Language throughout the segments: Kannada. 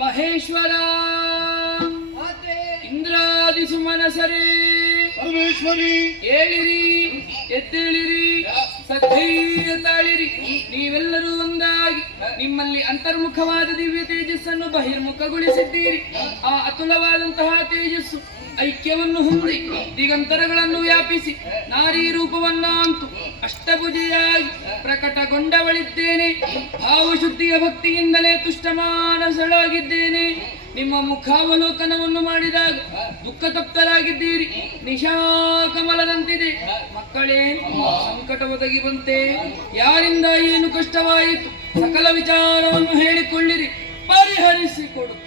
ಮಹೇಶ್ವರ ಇಂದ್ರಾದಿ ಸುಮನಸರೇ ಸರ್ವೇಶ್ವರಿ ಏಳಿರಿ ಎದ್ದೇಳಿರಿ ಸದ್ಧೈರ್ಯ ತಾಳಿರಿ. ನೀವೆಲ್ಲರೂ ಒಂದಾಗಿ ನಿಮ್ಮಲ್ಲಿ ಅಂತರ್ಮುಖವಾದ ದಿವ್ಯ ತೇಜಸ್ಸನ್ನು ಬಹಿರ್ಮುಖಗೊಳಿಸಿದ್ದೀರಿ. ಆ ಅತುಲವಾದಂತಹ ತೇಜಸ್ಸು ಐಕ್ಯವನ್ನು ಹೊಂದಿ ದಿಗಂತರಗಳನ್ನು ವ್ಯಾಪಿಸಿ ನಾರೀ ರೂಪವನ್ನಂತೂ ಅಷ್ಟಭುಜೆಯಾಗಿ ಪ್ರಕಟಗೊಂಡವಳಿದ್ದೇನೆ. ಭಾವಶುದ್ಧಿಯ ಭಕ್ತಿಯಿಂದಲೇ ತುಷ್ಟಮಾನಸಳಾಗಿದ್ದೇನೆ. ನಿಮ್ಮ ಮುಖಾವಲೋಕನವನ್ನು ಮಾಡಿದಾಗ ದುಃಖ ತಪ್ತರಾಗಿದ್ದೀರಿ. ನಿಶಾ ಕಮಲದಂತಿದೆ. ಮಕ್ಕಳೇ, ಸಂಕಟ ಒದಗಿ ಬಂತೆ, ಯಾರಿಂದ ಏನು ಕಷ್ಟವಾಯಿತು ಸಕಲ ವಿಚಾರವನ್ನು ಹೇಳಿಕೊಳ್ಳಿರಿ, ಪರಿಹರಿಸಿಕೊಡುತ್ತೆ.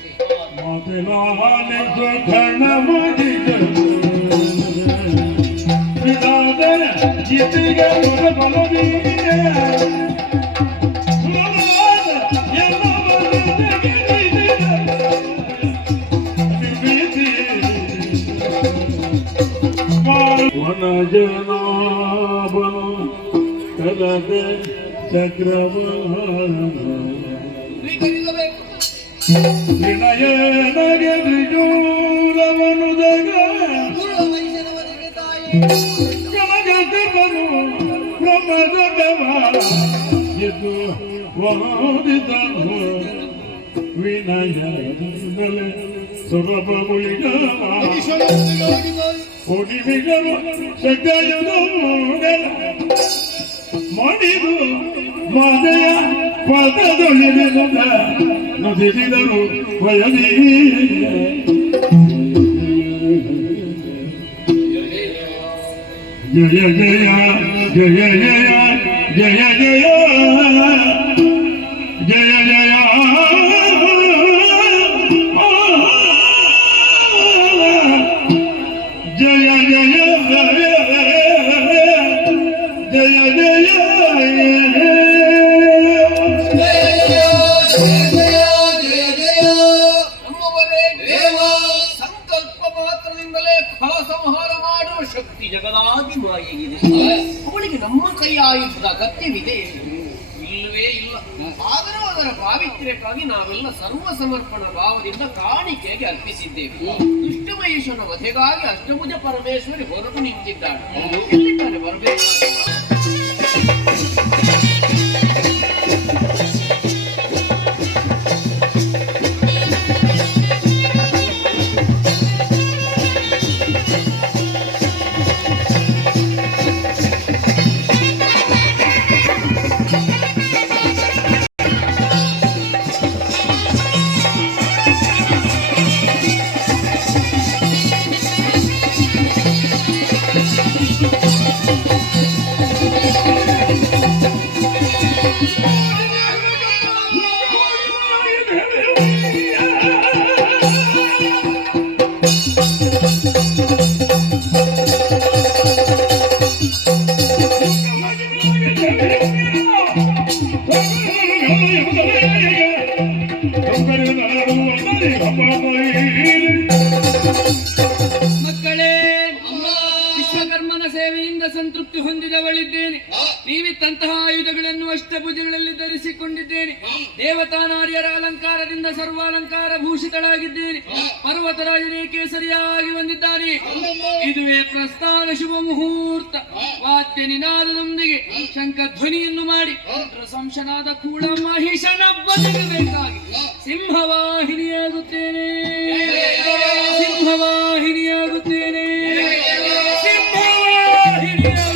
ವನಜನಾಭನು ಕಲದೆ ವಿನಯನಗೆ ತ್ರಿಜೂಲಮನುದಗ ಕನಗತನು ಪ್ರಮದಗವ ಇದು ವಾದಿದನು ವಿನಯನಲೆ ಸುರಭಗುಳಿಗ ಒಡಿವಿಗರು ಸಗಯದ ಮಾಡಿದು ಮಾದೆಯ ಪದದೊಳಿದ ನುಡಿಸಿದರು ವಯದಿ. ಜಯ ಜಯ ಜಯ ಜಯ ಜಯ ಜಯ ಜಯ ಜಯ ಅವಳಿಗೆ ನಮ್ಮ ಕೈ ಆಯುಧದ ಅಗತ್ಯವಿದೆ ಇಲ್ಲವೇ ಇಲ್ಲ. ಆದರೂ ಅದರ ಪಾವಿತ್ರ್ಯಕ್ಕಾಗಿ ನಾವೆಲ್ಲ ಸರ್ವ ಸಮರ್ಪಣ ಭಾವದಿಂದ ಕಾಣಿಕೆಗೆ ಅರ್ಪಿಸಿದ್ದೇವೆ. ದುಷ್ಟಮಹೇಶನ ವಧೆಗಾಗಿ ಅಷ್ಟಭುಜ ಪರಮೇಶ್ವರಿ ಹೊರಟು ನಿಂತಿದ್ದಾಳೆ. ಎಲ್ಲಿದ್ದಾನೆ ಬರಬೇಕು? ಮಕ್ಕಳೇ, ವಿಶ್ವಕರ್ಮನ ಸೇವೆಯಿಂದ ಸಂತೃಪ್ತಿ ಹೊಂದಿದವಳಿದ್ದೇನೆ. ನೀವಿತ್ತಂತಹ ಆಯುಧಗಳನ್ನು ಅಷ್ಟಭುಜಗಳಲ್ಲಿ ಧರಿಸಿಕೊಂಡಿದ್ದೇನೆ. ದೇವತಾ ನಾರಿಯರ ಅಲಂಕಾರದಿಂದ ಸರ್ವಾಲಂಕಾರ ಭೂಷಿತಳಾಗಿದ್ದೇನೆ. ಪರ್ವತರಾಜನೇ ಕೇಸರಿಯಾಗಿ ಬಂದಿದ್ದಾನೆ. ಇದುವೇ ಪ್ರಸ್ಥಾನ ಶುಭ ಮುಹೂರ್ತ. ವಾದ್ಯ ನಿನಾದದೊಂದಿಗೆ ಶಂಖ ಧ್ವನಿಯನ್ನು ಮಾಡಿ ಮಾಡಿ ಸಂಶನಾದ ಕೂಳ ಮಹಿಷನ ಬದುಕಬೇಕಾಗಿ ಸಿಂಹವಾಹಿನಿಯಾಗುತ್ತೇನೆ ಸಿಂಹವಾಹಿನಿಯಾಗುತ್ತೇನೆ ಸಿಂಹವಾಹಿನಿಯಾಗುತ್ತೇನೆ.